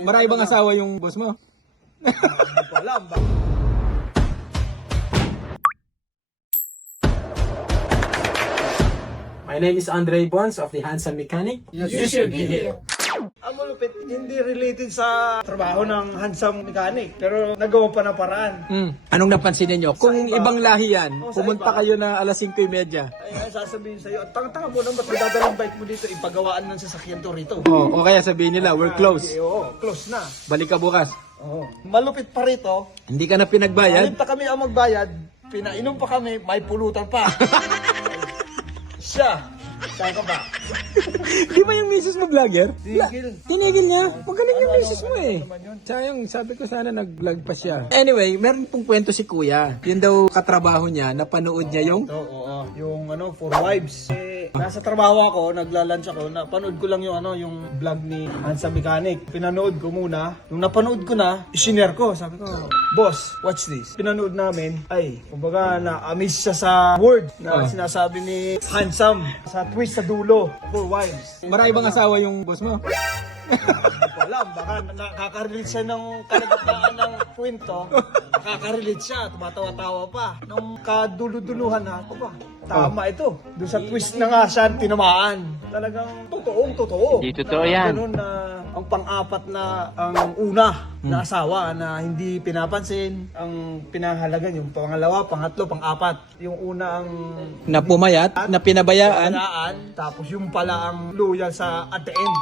Marami bang asawa yung boss mo? Hindi ko alam. My name is Andre Bonds of the Handsome Mechanic. You should be here. Ang malupit, hindi related sa trabaho ng handsome mechanic. Pero nagawa pa na paraan. Anong napansin niyo? Kung iba. ibang lahi yan, Sa pumunta iba. kayo na alas 5:30. Ay, sasabihin sa'yo, tanga-tanga mo naman, ba't madadalang bike mo dito, ipagawaan ng sasakyan to rito. O kaya sabihin nila, we're close. Oo, close na. Balik ka bukas. Oo. Malupit pa rito, Hindi ka na pinagbayad? alit pa kami ang magbayad, pinainom pa kami, may pulutan pa. Siya, saan ka ba? Di ba yung misis mo vlogger? Tigil. Tinigil niya. Magaling yung misis mo eh. Sayang, sabi ko sana nag-vlog pa siya. Anyway, meron pong kwento si kuya. Yun daw katrabaho niya, napanood niya yung... Oo, yung For Wives. Nasa trabaho ako, nagla-lunch ako, napanood ko lang yung yung vlog ni Handsome Mechanic. Pinanood ko muna. Nung napanood ko na, isinare ko. Sabi ko, boss, watch this. Pinanood namin, ay, kumbaga na-amaze siya sa word na sinasabi ni Handsome sa twist sa dulo. For Wives. Marami bang asawa yung boss mo? Hindi ko alam, baka nakaka-relate siya ng kalagitnaan ng kwento. Nakaka-relate siya, tumatawa-tawa pa. Nung kaduluduluhan na, ako ba, tama ito. Doon sa twist na nga siya tinamaan. Talagang totoong totoo. Hindi totoo yan. Ganun na ang pang-apat na ang una na asawa na hindi pinapansin. Ang pinahalagan yung pangalawa, pangatlo, pang-apat. Yung una ang Na pumayat, na pinabayaan. panaan, tapos yung pala ang loyal sa at the end.